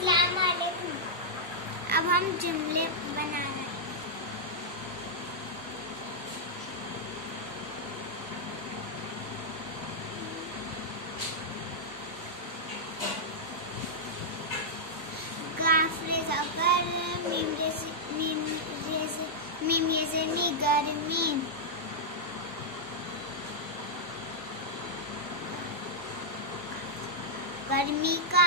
अस्सलाम वालेकुम। अब हम जुमले बना रहे हैं। गाफ रेज़ा गर मीम रेज़े नी गर्मी। गर्मी का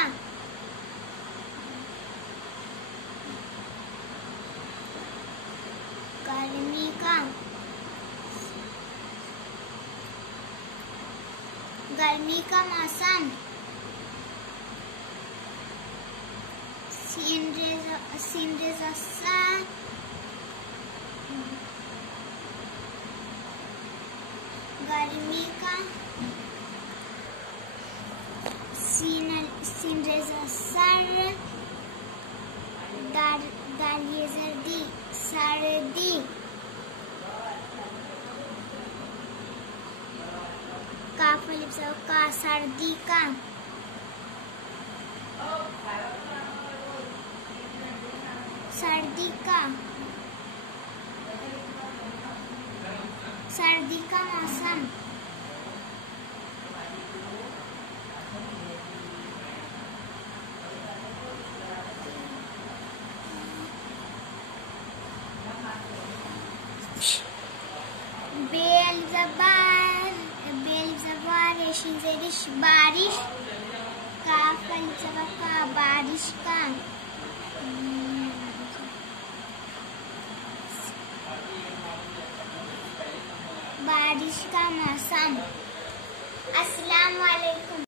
गर्मी का मौसम। सीन रेज़ा सा गर्मी का। सीन रेज़ा सर दालिये सर्दी सर्दी। काफ अलिफ ज़बर का सर्दी का। सर्दी का मौसम। बेल ज़बार रेशिन ज़ेरिश बारिश। काफ अलिफ ज़बर का बारिश का। बारिश का मौसम। अस्सलाम वालेकुम।